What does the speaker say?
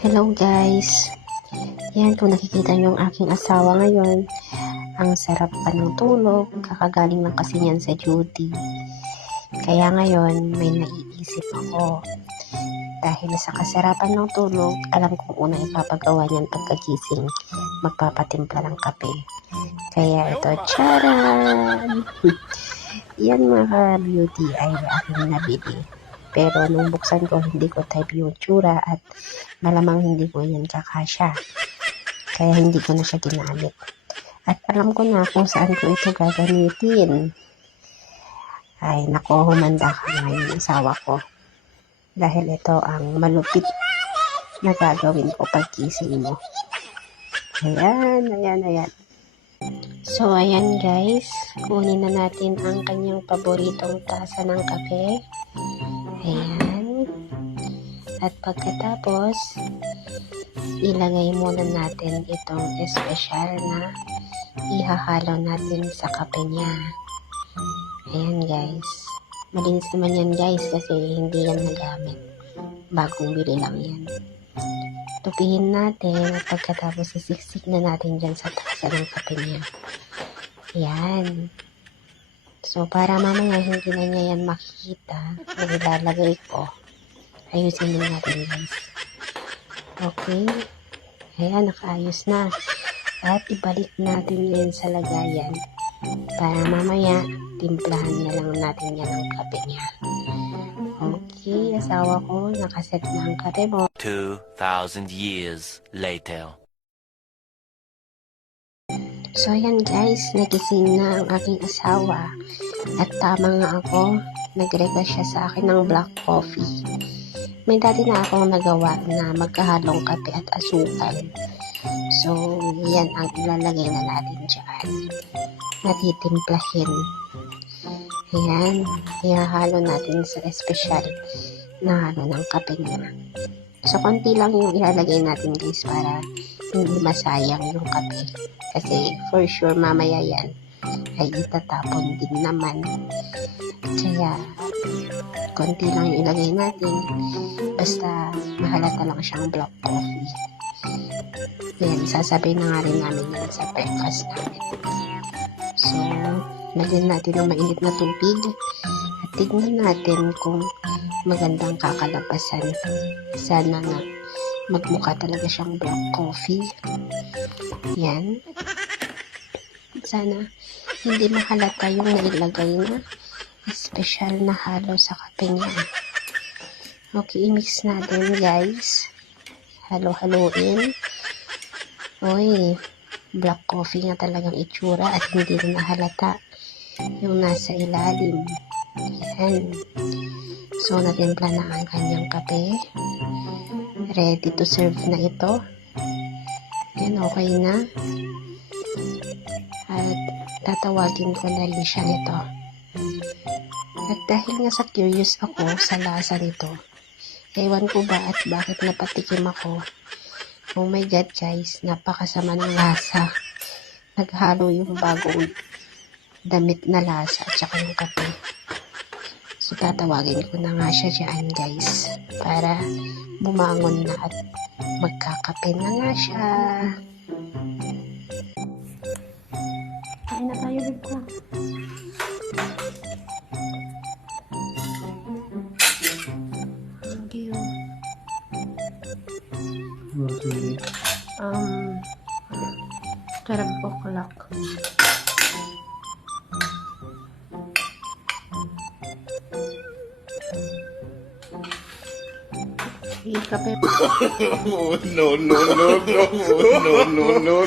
Hello guys! Yan, kung nakikita niyo ang aking asawa ngayon, ang sarap pa ng tulog, kakagaling lang kasi niyan sa duty. Kaya ngayon, may naiisip ako. Dahil sa kasarapan ng tulog, alam kong unang ipapagawa niyan pagkagising, magpapatimpla ng kape. Kaya ito, charan! Yan mga beauty ay aking nabili. Pero nung buksan ko, hindi ko type yung tsura at malamang hindi ko yan kakasya. Kaya hindi ko na siya ginamit. At alam ko na kung saan ko ito gagamitin. Ay, nako, humanda ka ngayon, asawa ko. Dahil ito ang malupit na gagawin ko pagkising mo. Ayan. So, ayan guys. Kunin na natin ang kanyang paboritong tasa ng kape. Ayan. At pagkatapos, ilagay muna natin itong espesyal na ihahalo natin sa kape niya. Ayan guys. Malinis naman yan guys kasi hindi yan nagamit. Bagong bili lang yan. Tupihin natin at pagkatapos isiksik na natin dyan sa tasa ng kape niya. Ayan. So, para mamaya hindi na niya yan makikita na ilalagay ko, ayusin din natin guys. Okay. Ayan, nakaayos na. At ibalik natin yan sa lagayan para mamaya timplahan na lang natin yan ang kape niya. Okay, asawa ko, nakaset na ang kape mo. 2,000 years later. So, ayan guys, nagising na ang aking asawa. At tama nga ako, nag-request siya sa akin ng black coffee. May dati na akong nagawa na magkahalong kape at asukal. So, yan ang ilalagay na natin dyan. Natitimplahin. Ayan, ihahalo natin sa espesyal na halo ng kape niya. So, konti lang yung ilalagay natin guys para hindi masayang yung kape. Kasi for sure mamaya yan ay itatapon din naman. Kaya konti lang yung ilagay natin. Basta mahalata lang siyang black coffee. Yan, sasabihin na nga rin namin yan sa breakfast namin. So, lagyan natin ng mainit na tubig at tignan natin kung magandang kakalabasan. Sana na magmukha talaga siyang black coffee. Yan. Sana hindi mahalata yung nailagay na special na halo sa kape niya. Okay, i-mix natin guys. Halo-haloin. Uy, black coffee nga talagang itsura at hindi na nahalata yung nasa ilalim. Yan. So, natimpla na ang kanyang kape. Ready to serve na ito. Yan, okay na. At tatawagin ko na rin siya nito. At dahil nga sa curious ako sa lasa nito, ewan ko ba at bakit napatikim ako. Oh my God guys, napakasama ng lasa. Naghalo yung bagong damit na lasa at saka yung kape. So tatawagin ko na nga siya dyan guys para bumangon na at magkakape na nga siya. Kain na tayo dito. Thank you. 12 o'clock. Kape. Oh, no. Oh, no. Oh, no.